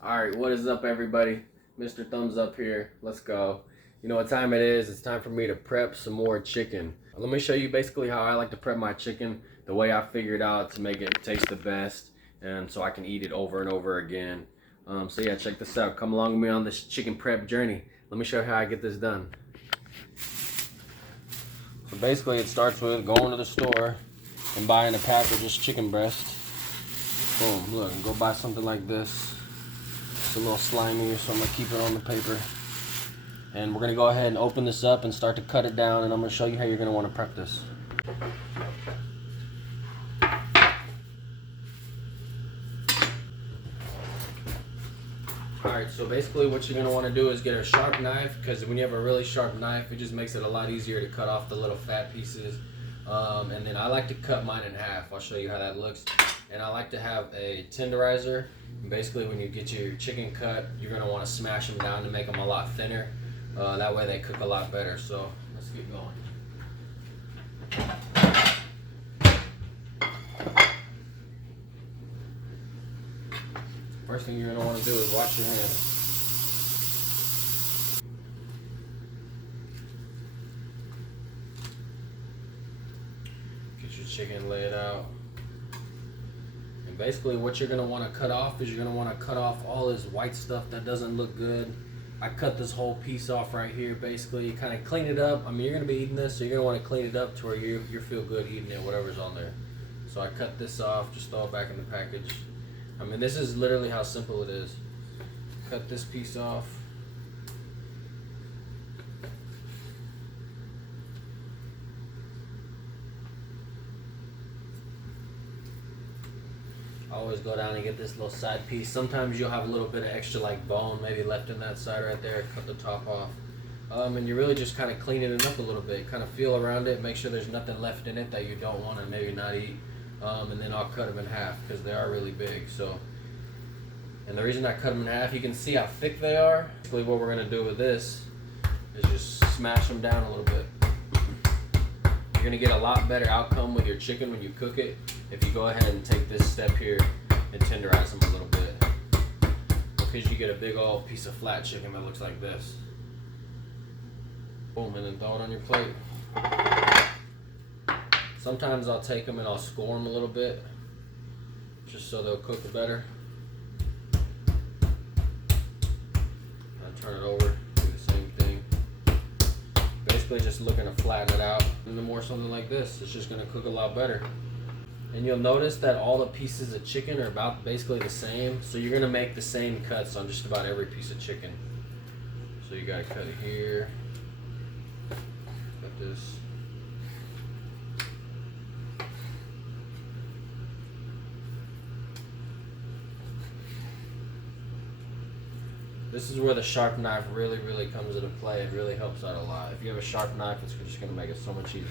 Alright, what is up everybody? Mr. Thumbs Up here. Let's go. You know what time it is? It's time for me to prep some more chicken. Let me show you basically how I like to prep my chicken, the way I figured out to make it taste the best and so I can eat it over and over again. So yeah, check this out. Come along with me on this chicken prep journey. Let me show you how I get this done. So basically it starts with going to the store and buying a pack of just chicken breast. Boom, look, go buy something like this. It's a little slimy, so I'm gonna keep it on the paper. And we're gonna go ahead and open this up and start to cut it down, and I'm gonna show you how you're gonna wanna prep this. Alright, so basically what you're gonna wanna do is get a sharp knife, because when you have a really sharp knife, it just makes it a lot easier to cut off the little fat pieces. And then I like to cut mine in half. I'll show you how that looks. And I like to have a tenderizer. And basically when you get your chicken cut, you're gonna wanna smash them down to make them a lot thinner. That way they cook a lot better. So let's get going. First thing you're gonna wanna do is wash your hands. Get your chicken laid out. And basically what you're gonna wanna cut off is you're gonna wanna cut off all this white stuff that doesn't look good. I cut this whole piece off right here. Basically, you kind of clean it up. I mean, you're gonna be eating this, so you're gonna want to clean it up to where you feel good eating it, whatever's on there. So I cut this off, just throw it back in the package. I mean, this is literally how simple it is. Cut this piece off. I always go down and get this little side piece. Sometimes you'll have a little bit of extra like bone maybe left in that side right there. Cut the top off. And you're really just kind of cleaning it up a little bit. Kind of feel around it. Make sure there's nothing left in it that you don't want to maybe not eat. And then I'll cut them in half because they are really big. So, and the reason I cut them in half, you can see how thick they are. Basically what we're going to do with this is just smash them down a little bit. You're going to get a lot better outcome with your chicken when you cook it if you go ahead and take this step here and tenderize them a little bit, because you get a big old piece of flat chicken that looks like this. Boom, and then throw it on your plate. Sometimes I'll take them and I'll score them a little bit just so they'll cook better. I turn it over, do the same thing. Basically just looking to flatten it out. And the more something like this, it's just going to cook a lot better. And you'll notice that all the pieces of chicken are about basically the same. So you're going to make the same cuts on just about every piece of chicken. So you got to cut it here. Cut this. This is where the sharp knife really comes into play. It really helps out a lot. If you have a sharp knife, it's just going to make it so much easier.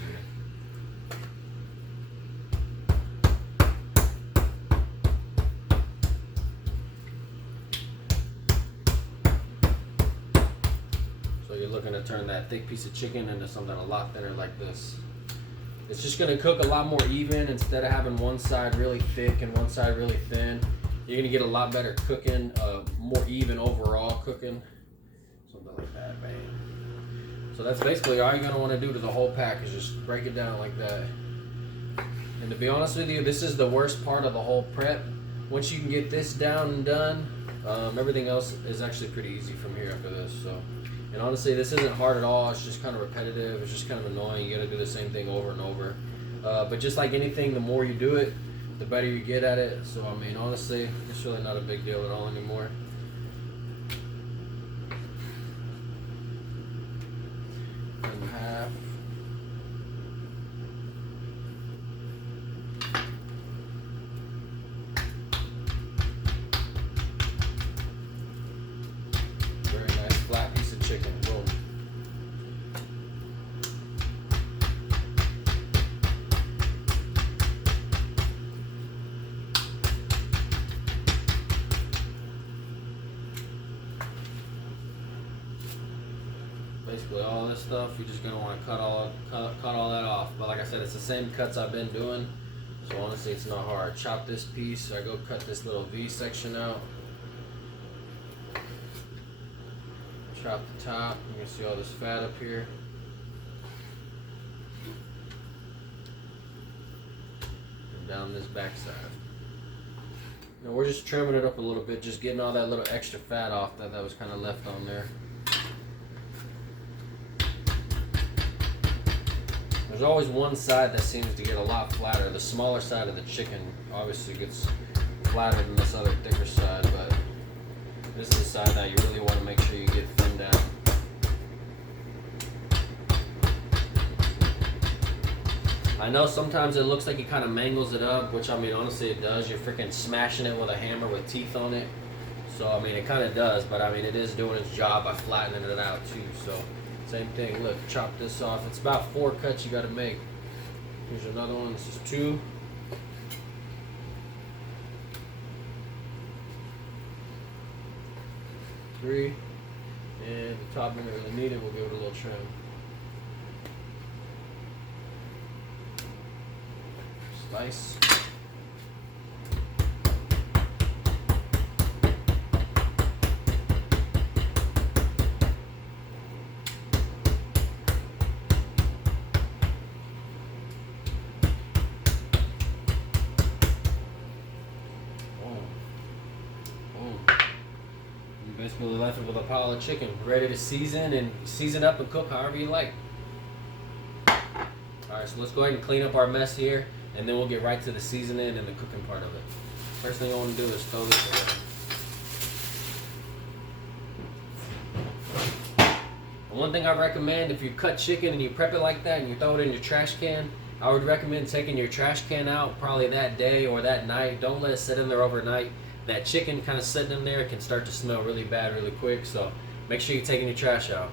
So you're looking to turn that thick piece of chicken into something a lot thinner like this. It's just going to cook a lot more even. Instead of having one side really thick and one side really thin, you're going to get a lot better cooking, more even overall cooking. Something like that, man. So that's basically all you're going to want to do to the whole pack is just break it down like that. And to be honest with you, this is the worst part of the whole prep. Once you can get this down and done, everything else is actually pretty easy from here after this. So, and honestly, this isn't hard at all. It's just kind of repetitive. It's just kind of annoying. You got to do the same thing over and over. But just like anything, the more you do it, the better you get at it. So I mean, honestly, it's really not a big deal at all anymore. And half. Very nice flat piece of chicken. Boom. Basically all this stuff, you're just gonna want to cut all that off. But like I said, it's the same cuts I've been doing, so honestly it's not hard. Chop this piece, I go cut this little V section out. Chop the top. You can see all this fat up here. And down this backside. Now we're just trimming it up a little bit, just getting all that little extra fat off that was kind of left on there. There's always one side that seems to get a lot flatter. The smaller side of the chicken obviously gets flatter than this other thicker side, but this is the side that you really want to make sure you get thinned out. I know sometimes it looks like it kind of mangles it up, which I mean honestly it does. You're freaking smashing it with a hammer with teeth on it. So I mean it kind of does, but I mean it is doing its job by flattening it out too. So same thing, look, chop this off. It's about 4 cuts you gotta make. Here's another one, this is 2. Three. And the top we don't really need it, we'll give it a little trim. Slice. Basically left it with a pile of chicken, ready to season up and cook however you like. Alright, so let's go ahead and clean up our mess here, and then we'll get right to the seasoning and the cooking part of it. First thing I want to do is throw this away. One thing I recommend, if you cut chicken and you prep it like that and you throw it in your trash can, I would recommend taking your trash can out probably that day or that night. Don't let it sit in there overnight. That chicken kind of sitting in there can start to smell really bad really quick, so make sure you're taking your trash out.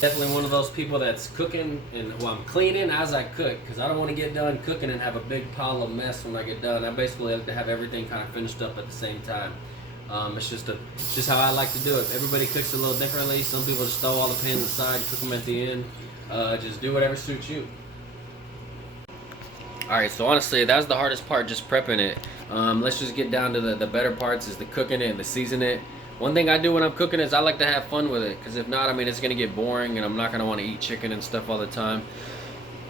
Definitely one of those people that's cooking and well, I'm cleaning as I cook because I don't want to get done cooking and have a big pile of mess when I get done. I basically like to have everything kind of finished up at the same time. It's just how I like to do it. Everybody cooks a little differently. Some people just throw all the pans aside, cook them at the end. Just do whatever suits you. Alright, so honestly, that's the hardest part, just prepping it. Let's just get down to the better parts, is the cooking it and the seasoning it. One thing I do when I'm cooking is I like to have fun with it, because if not, I mean, it's going to get boring, and I'm not going to want to eat chicken and stuff all the time.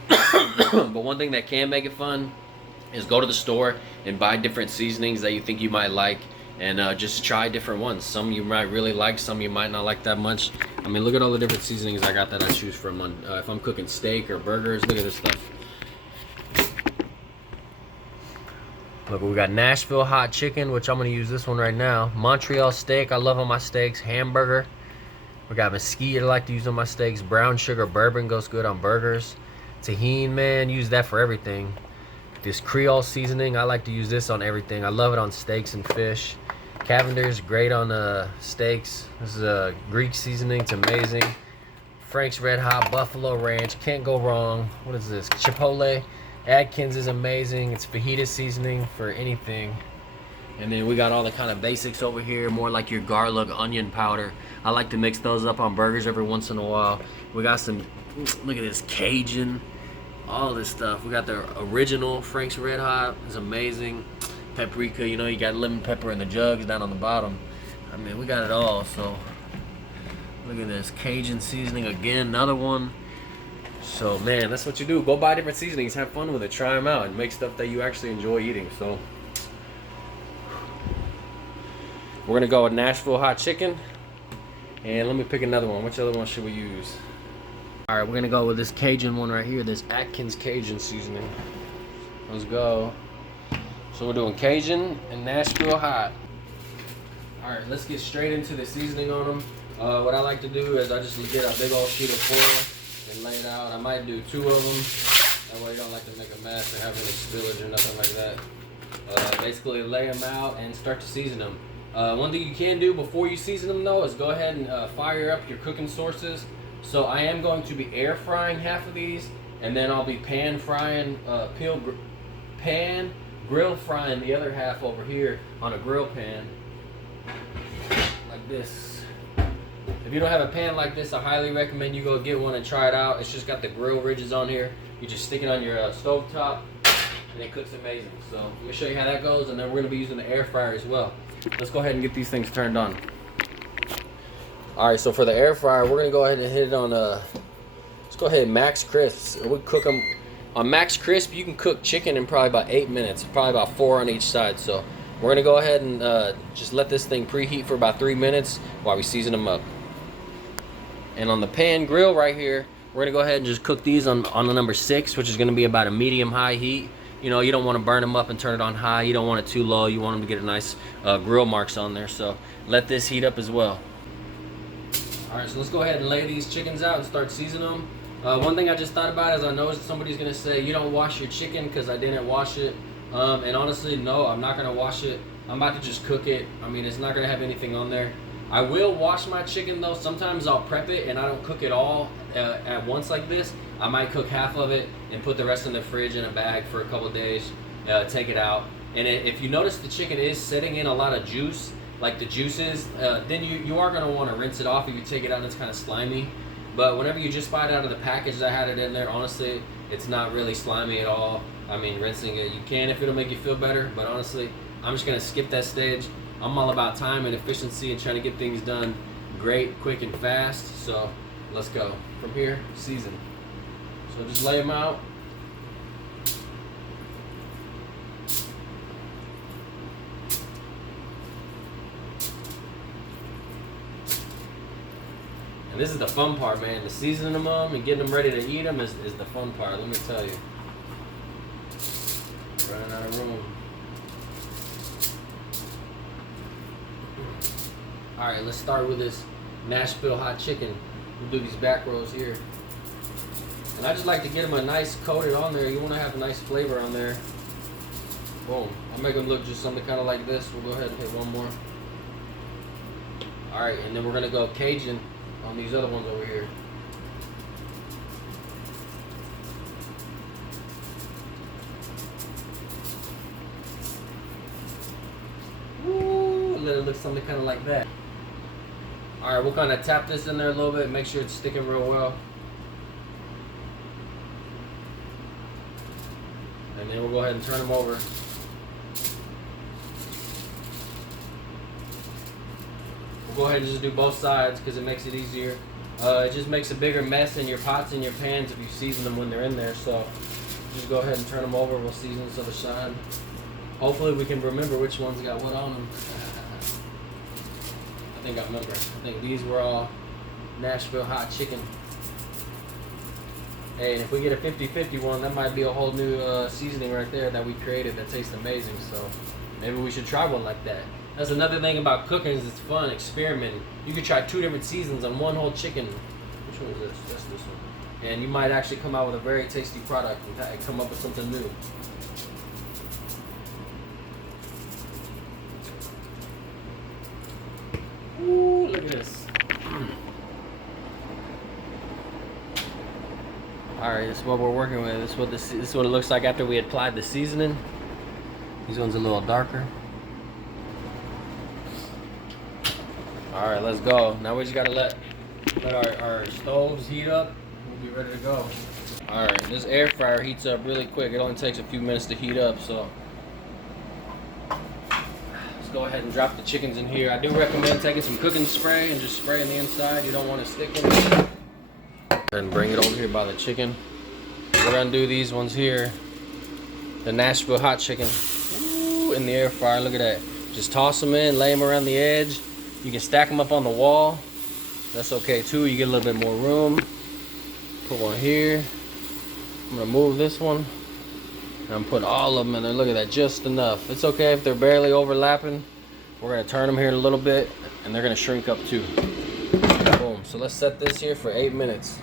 But one thing that can make it fun is go to the store and buy different seasonings that you think you might like, and just try different ones. Some you might really like, some you might not like that much. I mean, look at all the different seasonings I got that I choose from. If I'm cooking steak or burgers, look at this stuff. Look, we got Nashville hot chicken, which I'm going to use this one right now. Montreal steak, I love on my steaks. Hamburger. We got mesquite, I like to use on my steaks. Brown sugar bourbon goes good on burgers. Tahini, man, use that for everything. This Creole seasoning, I like to use this on everything. I love it on steaks and fish. Cavender's great on steaks. This is a Greek seasoning, it's amazing. Frank's Red Hot, Buffalo Ranch, can't go wrong. What is this? Chipotle. Atkins is amazing. It's fajita seasoning for anything. And then we got all the kind of basics over here, more like your garlic, onion powder. I like to mix those up on burgers every once in a while. We got some, look at this, Cajun, all this stuff. We got the original Frank's Red Hot, it's amazing. Paprika, you know, you got lemon pepper in the jugs down on the bottom. I mean, we got it all, so. Look at this, Cajun seasoning again, another one. So man, that's what you do. Go buy different seasonings, have fun with it, try them out, and make stuff that you actually enjoy eating. So we're gonna go with Nashville hot chicken, and let me pick another one. Which other one should we use? All right, we're gonna go with this Cajun one right here, this Atkins Cajun seasoning. Let's go. So we're doing Cajun and Nashville hot. All right, let's get straight into the seasoning on them. What I like to do is I just get a big old sheet of foil and lay it out. I might do 2 of them. That way you don't like to make a mess or have any spillage or nothing like that. Basically lay them out and start to season them. One thing you can do before you season them though is go ahead and fire up your cooking sources. So I am going to be air frying half of these, and then I'll be pan grill frying the other half over here on a grill pan like this. If you don't have a pan like this, I highly recommend you go get one and try it out. It's just got the grill ridges on here. You just stick it on your stove top, and it cooks amazing. So I'm gonna show you how that goes, and then we're gonna be using the air fryer as well. Let's go ahead and get these things turned on. All right, so for the air fryer, we're gonna go ahead and hit it on let's go ahead and max crisp. We cook them on max crisp. You can cook chicken in probably about 8 minutes, probably about 4 on each side. So we're gonna go ahead and just let this thing preheat for about 3 minutes while we season them up. And on the pan grill right here, we're gonna go ahead and just cook these on the number 6, which is gonna be about a medium-high heat. You know, you don't want to burn them up and turn it on high. You don't want it too low. You want them to get a nice grill marks on there. So let this heat up as well. All right, so let's go ahead and lay these chickens out and start seasoning them. One thing I just thought about is I know somebody's gonna say you don't wash your chicken because I didn't wash it. And honestly, no, I'm not gonna wash it. I'm about to just cook it. I mean, it's not gonna have anything on there. I will wash my chicken though. Sometimes I'll prep it and I don't cook it all at once like this. I might cook half of it and put the rest in the fridge in a bag for a couple days, take it out. And if you notice the chicken is setting in a lot of juice, like the juices, then you are gonna wanna rinse it off if you take it out and it's kind of slimy. But whenever you just buy it out of the package, I had it in there, honestly, it's not really slimy at all. I mean, rinsing it, you can if it'll make you feel better, but honestly, I'm just gonna skip that stage. I'm all about time and efficiency and trying to get things done great, quick, and fast. So let's go. From here, season. So just lay them out. And this is the fun part, man. The seasoning them and getting them ready to eat them is the fun part, let me tell you. Running out of room. All right, let's start with this Nashville hot chicken. We'll do these back rows here. And I just like to get them a nice coated on there. You want to have a nice flavor on there. Boom. I'll make them look just something kind of like this. We'll go ahead and hit one more. All right, and then we're gonna go Cajun on these other ones over here. Woo, let it look something kind of like that. All right, we'll kind of tap this in there a little bit, make sure it's sticking real well. And then we'll go ahead and turn them over. We'll go ahead and just do both sides because it makes it easier. It just makes a bigger mess in your pots and your pans if you season them when they're in there. So just go ahead and turn them over. We'll season this other side. Hopefully we can remember which ones got what on them. I think I remember. I think these were all Nashville hot chicken. Hey, and if we get a 50-50 one, that might be a whole new seasoning right there that we created that tastes amazing. So maybe we should try one like that. That's another thing about cooking is it's fun, experimenting. You could try 2 different seasons on one whole chicken. Which one is this? That's this one. And you might actually come out with a very tasty product and come up with something new. Ooh, look at this. All right, this is what we're working with. This is what it looks like after we applied the seasoning. These ones a little darker. All right, let's go. Now we just gotta let our stoves heat up. We'll be ready to go. All right, this air fryer heats up really quick. It only takes a few minutes to heat up, so let's go ahead and drop the chickens in here. I do recommend taking some cooking spray and just spraying the inside. You don't want to stick in it. And bring it over here by the chicken. We're gonna do these ones here. The Nashville hot chicken. Ooh, in the air fryer. Look at that. Just toss them in, lay them around the edge. You can stack them up on the wall. That's okay too. You get a little bit more room. Put one here. I'm gonna move this one. And I'm putting all of them in there. Look at that, just enough. It's okay if they're barely overlapping. We're gonna turn them here in a little bit, and they're gonna shrink up too. Boom. So let's set this here for 8 minutes.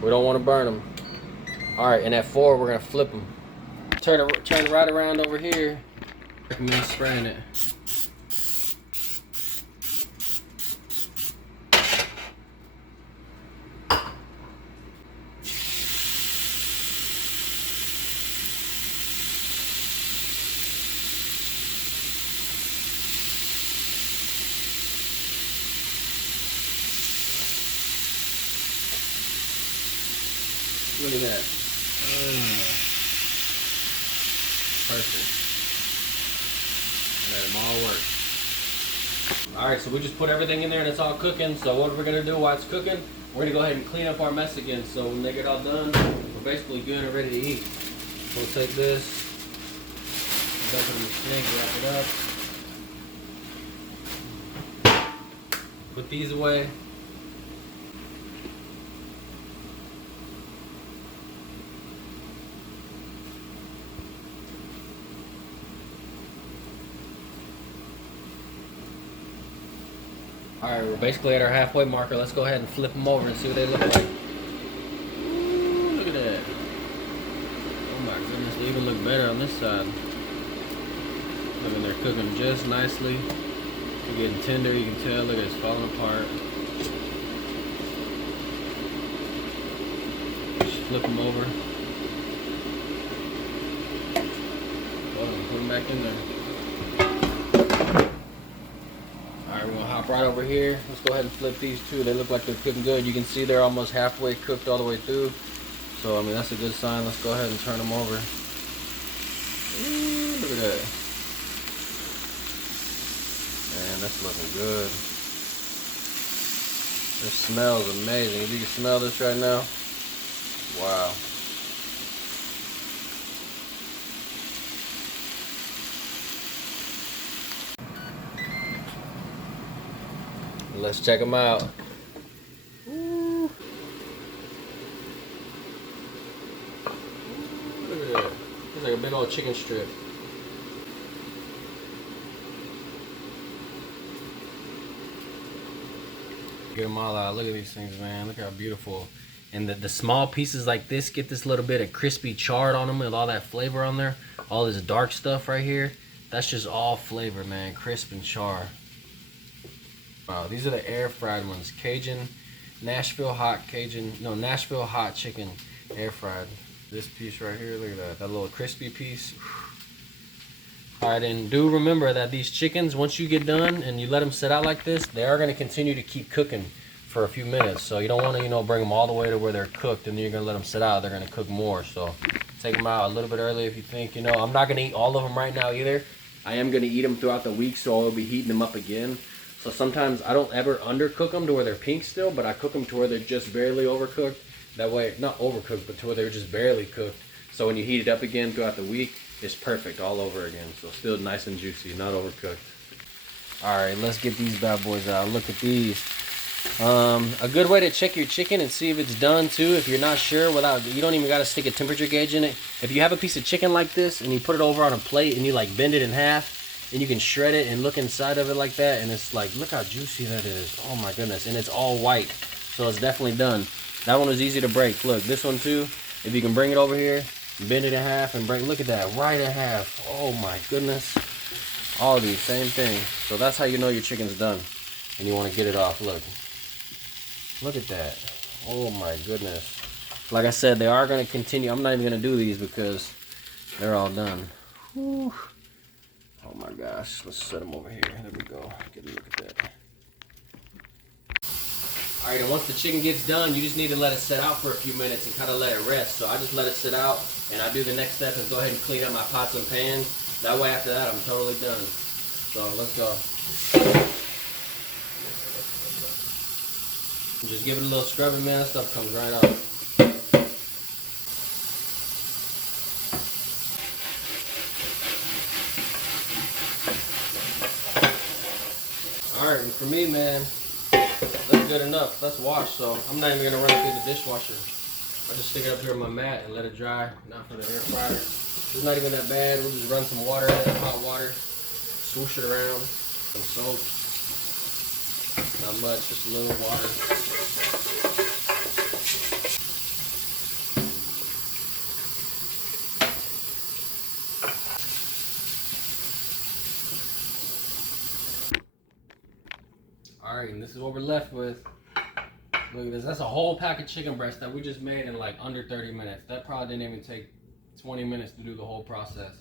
We don't want to burn them. All right, and at 4, we're gonna flip them. Turn right around over here. Recommend spraying it. Look at that. perfect. Let them all work. Alright, so we just put everything in there and it's all cooking. So what we're gonna do while it's cooking, we're gonna go ahead and clean up our mess again. So when they get all done, we're basically good and ready to eat. We'll take this, dump it in the sink, wrap it up. Put these away. Alright, we're basically at our halfway marker. Let's go ahead and flip them over and see what they look like. Ooh, look at that. Oh my goodness, they even look better on this side. Look, and they're cooking just nicely. They're getting tender, you can tell. Look, it's falling apart. Just flip them over. Oh, put them back in there. Alright, we're gonna hop right over here. Let's go ahead and flip these two. They look like they're cooking good. You can see they're almost halfway cooked all the way through. So, I mean, that's a good sign. Let's go ahead and turn them over. Ooh, look at that. Man, that's looking good. This smells amazing. If you can smell this right now, wow. Let's check them out. Ooh. Look at that. It's like a big old chicken strip. Get them all out. Look at these things, man. Look how beautiful. And the small pieces like this get this little bit of crispy chard on them with all that flavor on there. All this dark stuff right here. That's just all flavor, man. Crisp and char. Wow, these are the air fried ones. Nashville hot chicken air fried. This piece right here, look at that. That little crispy piece. Alright, and do remember that these chickens, once you get done and you let them sit out like this, they are going to continue to keep cooking for a few minutes. So you don't want to, bring them all the way to where they're cooked and then you're going to let them sit out. They're going to cook more. So take them out a little bit early if you think, I'm not going to eat all of them right now either. I am going to eat them throughout the week, so I'll be heating them up again. So sometimes I don't ever undercook them to where they're pink still, but I cook them to where they're just barely overcooked. That way, not overcooked, but to where they're just barely cooked. So when you heat it up again throughout the week, it's perfect all over again. So still nice and juicy, not overcooked. All right, let's get these bad boys out. Look at these. A good way to check your chicken and see if it's done too, if you're not sure, you don't even got to stick a temperature gauge in it. If you have a piece of chicken like this and you put it over on a plate and you like bend it in half, and you can shred it and look inside of it like that, and it's like, look how juicy that is. Oh my goodness. And it's all white, so it's definitely done. That one was easy to break. Look, this one too, if you can bring it over here, bend it in half and break, look at that, right in half. Oh my goodness. All these, same thing. So that's how you know your chicken's done and you want to get it off. Look at that. Oh my goodness. Like I said, they are going to continue. I'm not even going to do these because they're all done. Whew. Oh my gosh, let's set them over here. There we go. Get a look at that. Alright, and once the chicken gets done, you just need to let it sit out for a few minutes and kind of let it rest. So I just let it sit out, and I do the next step is go ahead and clean up my pots and pans. That way after that, I'm totally done. So let's go. Just give it a little scrubbing, man. That stuff comes right off. Alright, and for me, man, that's good enough. Let's wash, so I'm not even going to run it through the dishwasher. I just stick it up here on my mat and let it dry. Not for the air fryer. It's not even that bad. We'll just run some water in it, hot water, swoosh it around, some soap. Not much, just a little water. Alright, and this is what we're left with. Look at this. That's a whole pack of chicken breast that we just made in like under 30 minutes. That probably didn't even take 20 minutes to do the whole process.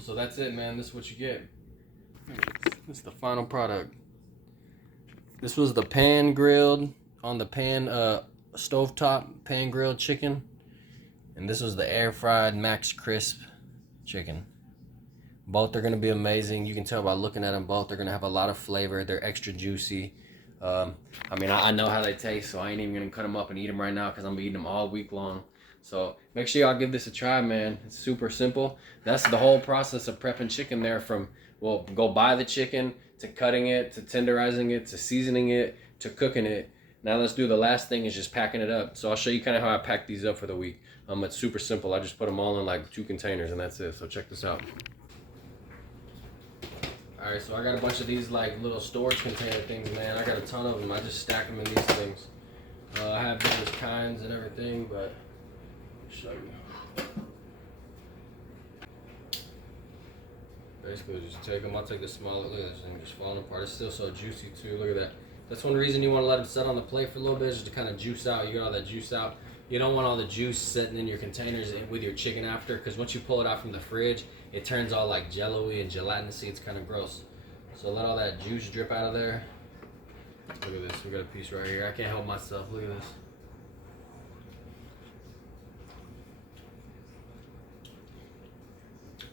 So that's it, man. This is what you get. This is the final product. This was the pan grilled, on the pan, stovetop pan grilled chicken. And this was the air fried max crisp chicken. Both are gonna be amazing. You can tell by looking at them. Both they're gonna have a lot of flavor. They're extra juicy. I mean, I know how they taste, so I ain't even gonna cut them up and eat them right now because I'm gonna eat them all week long. So make sure y'all give this a try, man. It's super simple. That's the whole process of prepping chicken there, from, well, go buy the chicken, to cutting it, to tenderizing it, to seasoning it, to cooking it. Now let's do the last thing, is just packing it up. So I'll show you kind of how I pack these up for the week. It's super simple. I just put them all in like 2 containers and that's it. So check this out. All right, so I got a bunch of these like little storage container things, man. I got a ton of them. I just stack them in these things. I have different kinds and everything, but I'll show you. Basically, just take them. I'll take the smaller. Look at this thing just falling apart. It's still so juicy too. Look at that. That's one reason you want to let them set on the plate for a little bit, just to kind of juice out. You get all that juice out. You don't want all the juice sitting in your containers with your chicken after, because once you pull it out from the fridge, it turns all like jello-y and gelatinous-y. It's kind of gross. So let all that juice drip out of there. Look at this. We got a piece right here. I can't help myself. Look at this.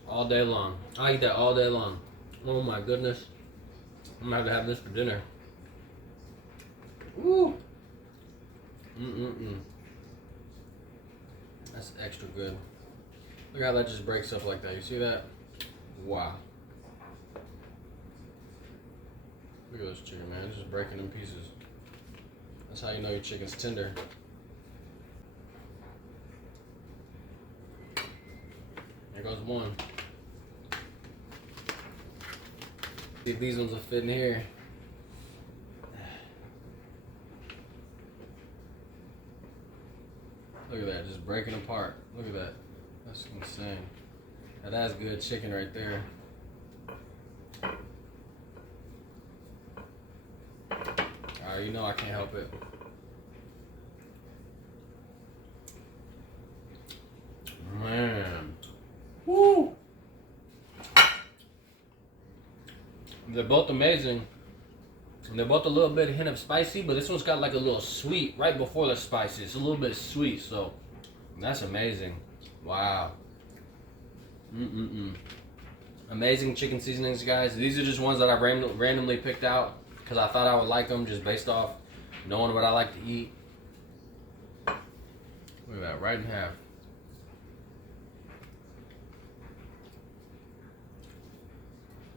All day long. I eat that all day long. Oh my goodness. I'm gonna have to have this for dinner. Woo! That's extra good. Look how that just breaks up like that. You see that? Wow. Look at this chicken, man. It's just breaking in pieces. That's how you know your chicken's tender. There goes one. See if these ones will fit in here. Look at that, just breaking apart. Look at that. That's insane. Now that's good chicken right there. Alright, you know I can't help it. Man. Woo! They're both amazing. And they're both a little bit hint of spicy, but this one's got like a little sweet right before the spicy. It's a little bit sweet, so that's amazing. Wow. Amazing chicken seasonings, guys. These are just ones that I randomly picked out because I thought I would like them just based off knowing what I like to eat. Look at that, right in half.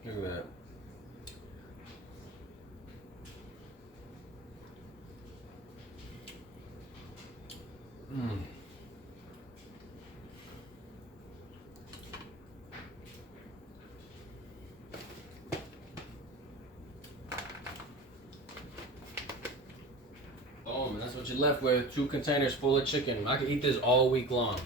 Look at that. Oh, and that's what you're left with. 2 containers full of chicken. I could eat this all week long.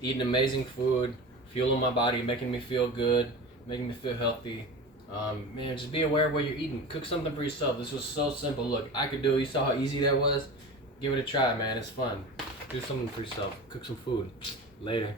Eating amazing food, fueling my body, making me feel good, making me feel healthy. Man, just be aware of what you're eating. Cook something for yourself. This was so simple. Look, I could do it. You saw how easy that was? Give it a try, man. It's fun. Do something for yourself. Cook some food. Later.